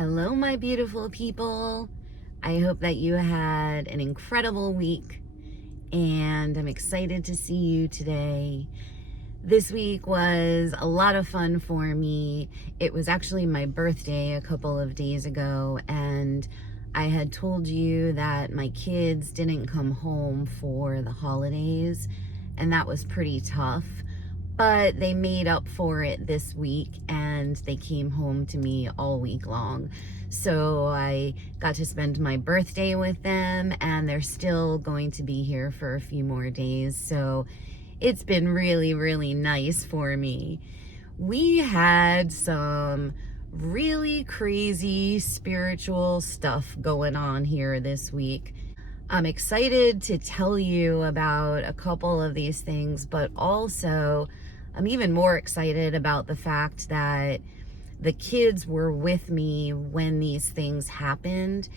Hello, my beautiful people. I hope that you had an incredible week, and I'm excited to see you today. This week was a lot of fun for me. It was actually my birthday a couple of days ago, and I had told you that my kids didn't come home for the holidays, and that was pretty tough. But they made up for it this week, and they came home to me all week long. So I got to spend my birthday with them, and they're still going to be here for a few more days. So it's been really, really nice for me. We had some really crazy spiritual stuff going on here this week. I'm excited to tell you about a couple of these things, but also I'm even more excited about the fact that the kids were with me when these things happened.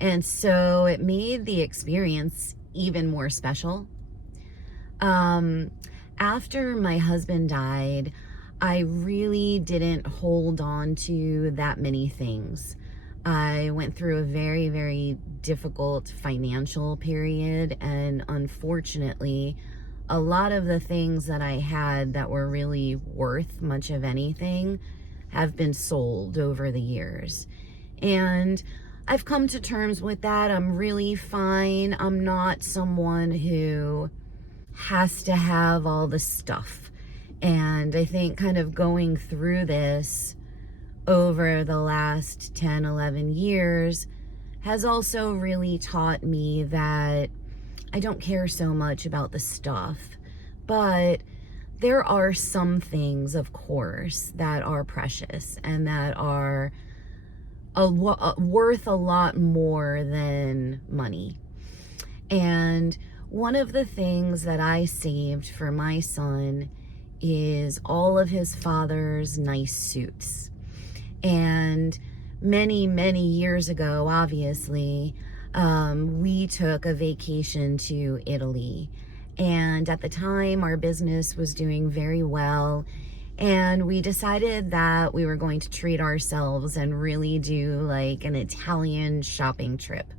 And so it made the experience even more special. After my husband died, I really didn't hold on to that many things. I went through a very, very difficult financial period, and unfortunately, a lot of the things that I had that were really worth much of anything have been sold over the years. And I've come to terms with that. I'm really fine. I'm not someone who has to have all the stuff. And I think kind of going through this over the last 10, 11 years has also really taught me that I don't care so much about the stuff, but there are some things, of course, that are precious and that are worth a lot more than money. And one of the things that I saved for my son is all of his father's nice suits. And many, many years ago, obviously, we took a vacation to Italy. And at the time, our business was doing very well. And we decided that we were going to treat ourselves and really do like an Italian shopping trip.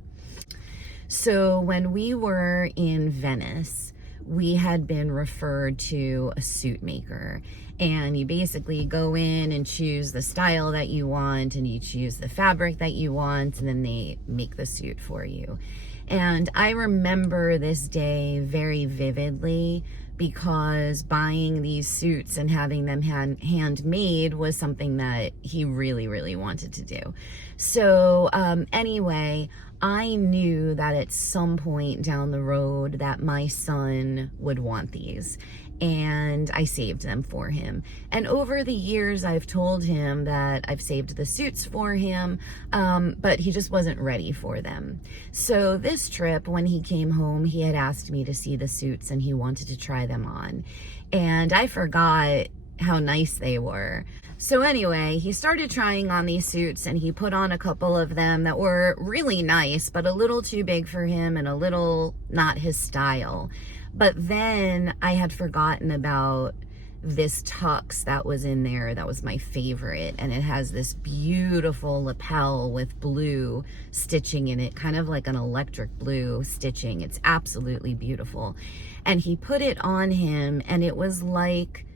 So when we were in Venice, we had been referred to a suit maker, and you basically go in and choose the style that you want, and you choose the fabric that you want, and then they make the suit for you. And I remember this day very vividly because buying these suits and having them handmade was something that he really, really wanted to do. So anyway, I knew that at some point down the road that my son would want these, and I saved them for him. And over the years, I've told him that I've saved the suits for him, but he just wasn't ready for them. So this trip, when he came home, he had asked me to see the suits and he wanted to try them on. And I forgot how nice they were. So anyway, he started trying on these suits, and he put on a couple of them that were really nice, but a little too big for him and a little not his style. But then I had forgotten about this tux that was in there that was my favorite, and it has this beautiful lapel with blue stitching in it, kind of like an electric blue stitching. It's absolutely beautiful. And he put it on him, and it was like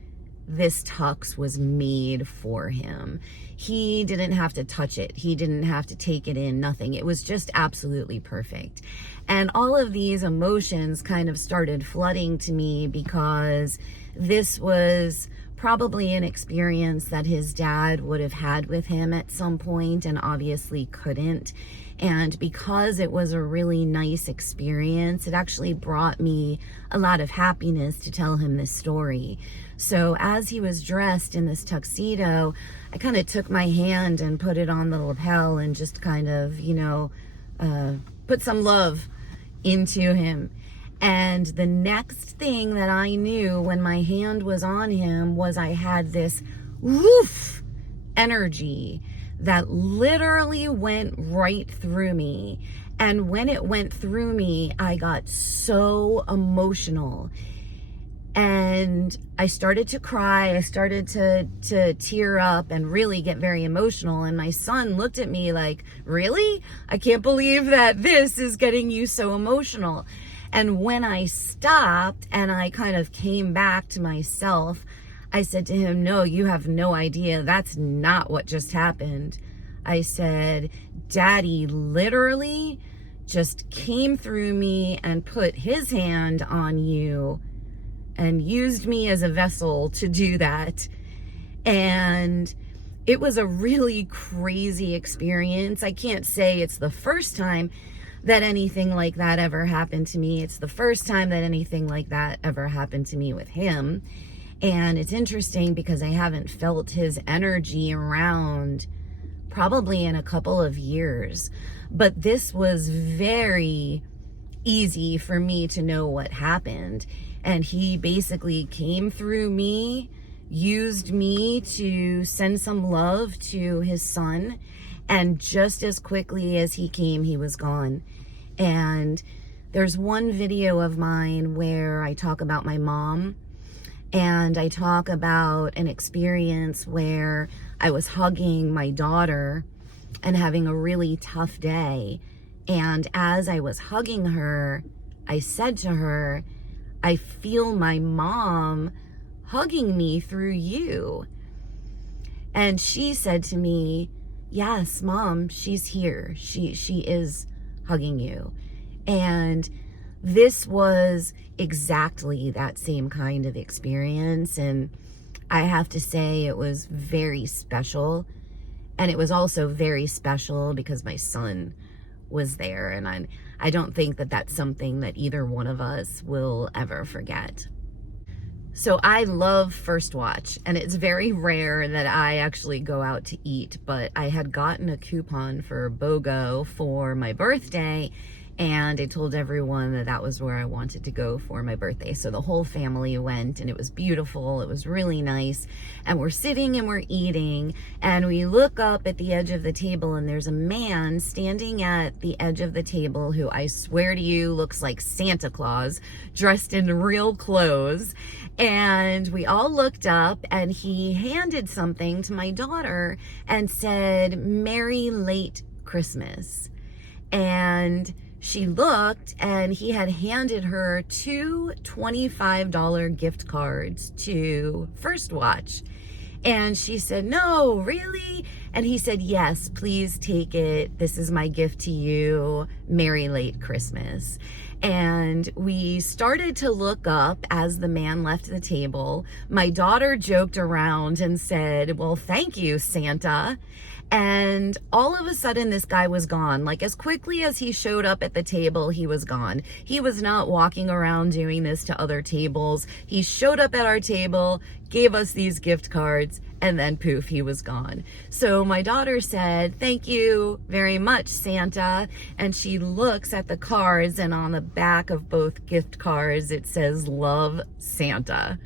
this tux was made for him. He didn't have to touch it. He didn't have to take it in, nothing. It was just absolutely perfect. And all of these emotions kind of started flooding to me because this was probably an experience that his dad would have had with him at some point and obviously couldn't. And because it was a really nice experience, it actually brought me a lot of happiness to tell him this story. So as he was dressed in this tuxedo, I kind of took my hand and put it on the lapel and just kind of, put some love into him. And the next thing that I knew when my hand was on him was I had this woof energy that literally went right through me. And when it went through me, I got so emotional. And I started to cry. I started to tear up and really get very emotional. And my son looked at me like, really? I can't believe that this is getting you so emotional. And when I stopped and I kind of came back to myself, I said to him, no, you have no idea. That's not what just happened. I said, Daddy literally just came through me and put his hand on you and used me as a vessel to do that. And it was a really crazy experience. I can't say it's the first time that anything like that ever happened to me. It's the first time that anything like that ever happened to me with him. And it's interesting because I haven't felt his energy around probably in a couple of years. But this was very easy for me to know what happened. And he basically came through me, used me to send some love to his son. And just as quickly as he came, he was gone. And there's one video of mine where I talk about my mom. And I talk about an experience where I was hugging my daughter and having a really tough day. And as I was hugging her, I said to her, I feel my mom hugging me through you. And she said to me, yes, Mom, she's here. She is hugging you. And this was exactly that same kind of experience. And I have to say it was very special. And it was also very special because my son was there. And I don't think that that's something that either one of us will ever forget. So I love First Watch, and it's very rare that I actually go out to eat, but I had gotten a coupon for BOGO for my birthday, and I told everyone that that was where I wanted to go for my birthday. So the whole family went, and it was beautiful. It was really nice. And we're sitting and we're eating, and we look up at the edge of the table, and there's a man standing at the edge of the table who I swear to you looks like Santa Claus, dressed in real clothes. And we all looked up, and he handed something to my daughter and said, "Merry late Christmas." And she looked, and he had handed her two $25 gift cards to First Watch. And she said, "No, really?" And he said, "Yes, please take it. This is my gift to you. Merry late Christmas." And we started to look up as the man left the table. My daughter joked around and said, "Well, thank you, Santa." And all of a sudden, this guy was gone. Like, as quickly as he showed up at the table, he was gone. He was not walking around doing this to other tables. He showed up at our table, gave us these gift cards, and then poof, he was gone. So my daughter said, "Thank you very much, Santa." And she looks at the cards, and on the back of both gift cards, it says, "Love, Santa."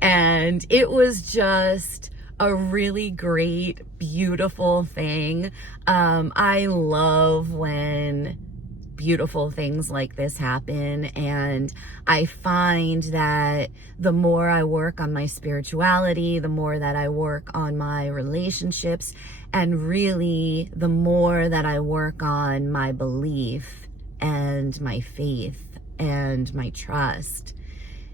And it was just a really great, beautiful thing. I love when beautiful things like this happen, and I find that the more I work on my spirituality, the more that I work on my relationships, and really the more that I work on my belief and my faith and my trust,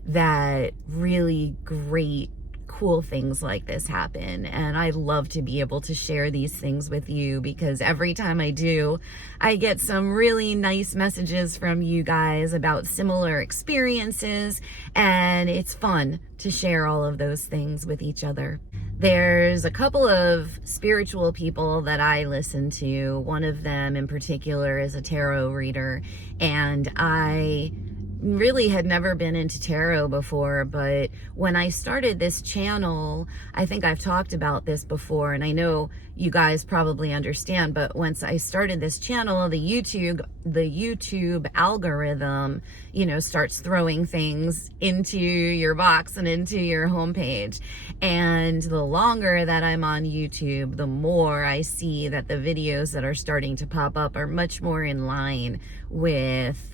that really great, cool things like this happen. And I love to be able to share these things with you, because every time I do, I get some really nice messages from you guys about similar experiences, and it's fun to share all of those things with each other. There's a couple of spiritual people that I listen to. One of them in particular is a tarot reader, and I really had never been into tarot before, but when I started this channel, I think I've talked about this before, and I know you guys probably understand, but once I started this channel, the YouTube algorithm, starts throwing things into your box and into your homepage. And the longer that I'm on YouTube, the more I see that the videos that are starting to pop up are much more in line with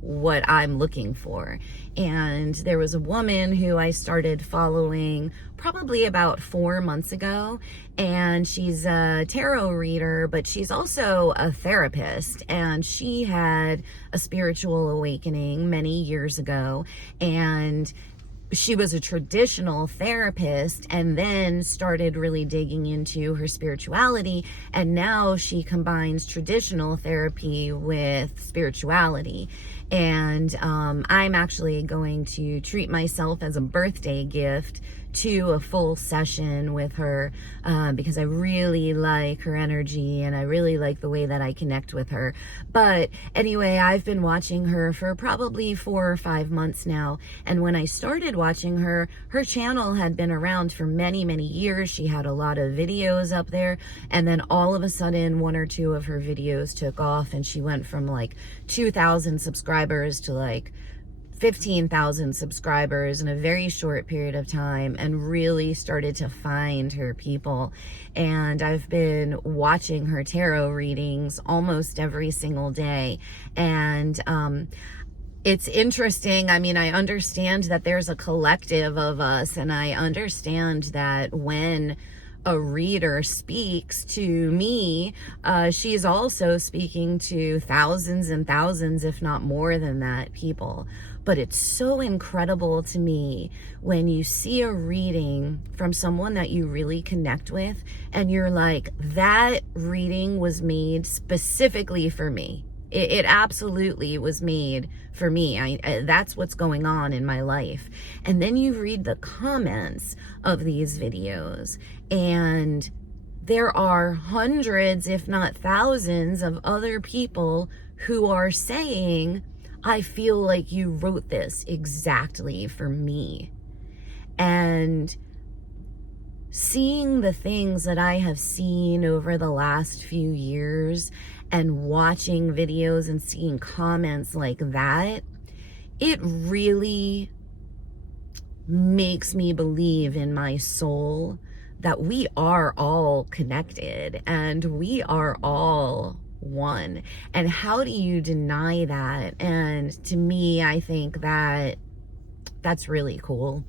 what I'm looking for. And there was a woman who I started following probably about 4 months ago, and she's a tarot reader, but she's also a therapist, and she had a spiritual awakening many years ago, and she was a traditional therapist and then started really digging into her spirituality, and now she combines traditional therapy with spirituality. And I'm actually going to treat myself as a birthday gift to a full session with her, because I really like her energy and I really like the way that I connect with her. But anyway, I've been watching her for probably 4 or 5 months now, and when I started watching her, her channel had been around for many, many years. She had a lot of videos up there, and then all of a sudden 1 or 2 of her videos took off, and she went from like 2,000 subscribers to like 15,000 subscribers in a very short period of time, and really started to find her people. And I've been watching her tarot readings almost every single day. And it's interesting. I mean, I understand that there's a collective of us, and I understand that when a reader speaks to me, she's also speaking to thousands and thousands, if not more than that, people. But it's so incredible to me when you see a reading from someone that you really connect with, and you're like, that reading was made specifically for me. It absolutely was made for me. That's what's going on in my life. And then you read the comments of these videos, and there are hundreds, if not thousands, of other people who are saying, I feel like you wrote this exactly for me. And seeing the things that I have seen over the last few years, and watching videos and seeing comments like that, it really makes me believe in my soul that we are all connected and we are all one. And how do you deny that? And to me, I think that that's really cool.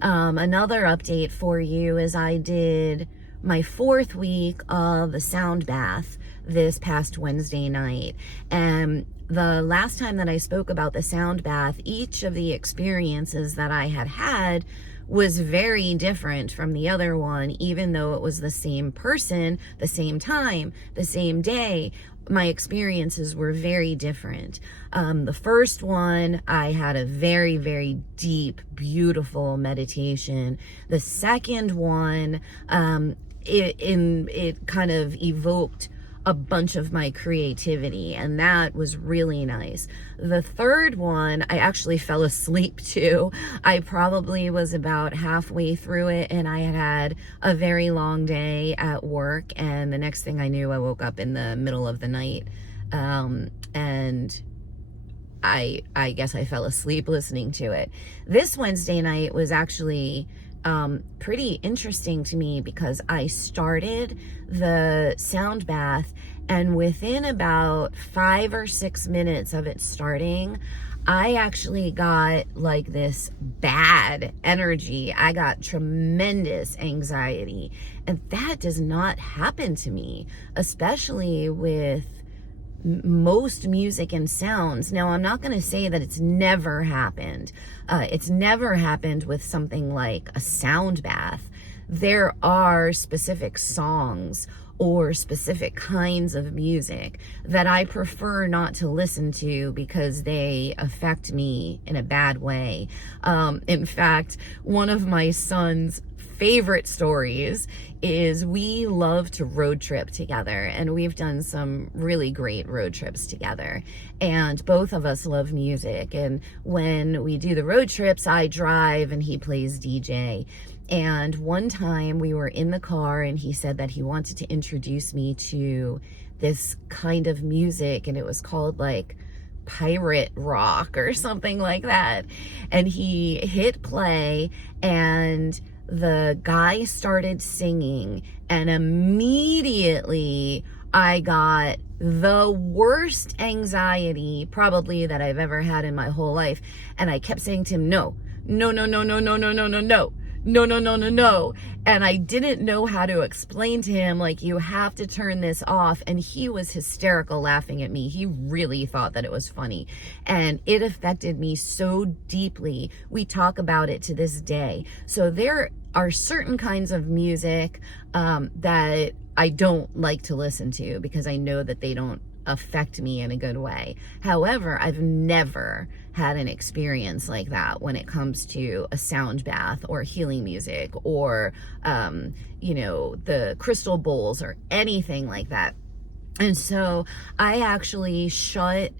Another update for you is I did my 4th week of a sound bath this past Wednesday night. And the last time that I spoke about the sound bath, each of the experiences that I had was very different from the other one, even though it was the same person, the same time, the same day. My experiences were very different. The first one, I had a very, very deep, beautiful meditation. The second one, it kind of evoked a bunch of my creativity, and that was really nice. The third one, I actually fell asleep to. I probably was about halfway through it, and I had a very long day at work, and the next thing I knew, I woke up in the middle of the night, and I guess I fell asleep listening to it. This Wednesday night was actually pretty interesting to me, because I started the sound bath, and within about 5 or 6 minutes of it starting, I actually got like this bad energy. I got tremendous anxiety, and that does not happen to me, especially with most music and sounds. Now, I'm not going to say that it's never happened. It's never happened with something like a sound bath. There are specific songs or specific kinds of music that I prefer not to listen to because they affect me in a bad way. In fact, one of my son's favorite stories is we love to road trip together, and we've done some really great road trips together, and both of us love music. And when we do the road trips, I drive and he plays DJ. And one time we were in the car, and he said that he wanted to introduce me to this kind of music, and it was called like pirate rock or something like that. And he hit play, and the guy started singing, and immediately I got the worst anxiety probably that I've ever had in my whole life. And I kept saying to him, no, no, no, no, no, no, no, no, no, no. No, no, no, no, no. And I didn't know how to explain to him, like, you have to turn this off. And he was hysterical laughing at me. He really thought that it was funny. And it affected me so deeply. We talk about it to this day. So there are certain kinds of music that I don't like to listen to because I know that they don't affect me in a good way. However, I've never had an experience like that when it comes to a sound bath or healing music or, you know, the crystal bowls or anything like that. And so I actually shut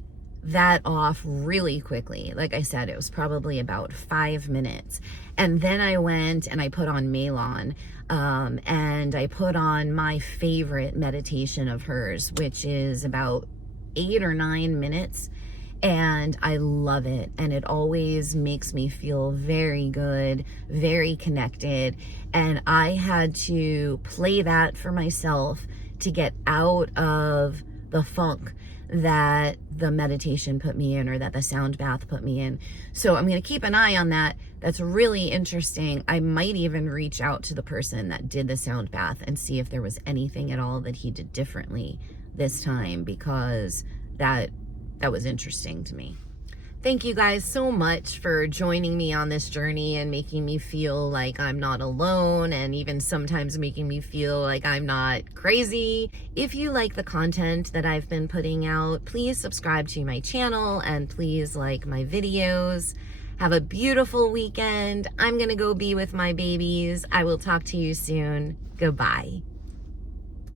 that off really quickly. Like I said, it was probably about 5 minutes. And then I went and I put on Malon, and I put on my favorite meditation of hers, which is about 8 or 9 minutes. And I love it. And it always makes me feel very good, very connected. And I had to play that for myself to get out of the funk that the meditation put me in or that the sound bath put me in. So I'm going to keep an eye on that. That's really interesting. I might even reach out to the person that did the sound bath and see if there was anything at all that he did differently this time, because that was interesting to me. Thank you guys so much for joining me on this journey and making me feel like I'm not alone, and even sometimes making me feel like I'm not crazy. If you like the content that I've been putting out, please subscribe to my channel and please like my videos. Have a beautiful weekend. I'm gonna go be with my babies. I will talk to you soon. Goodbye.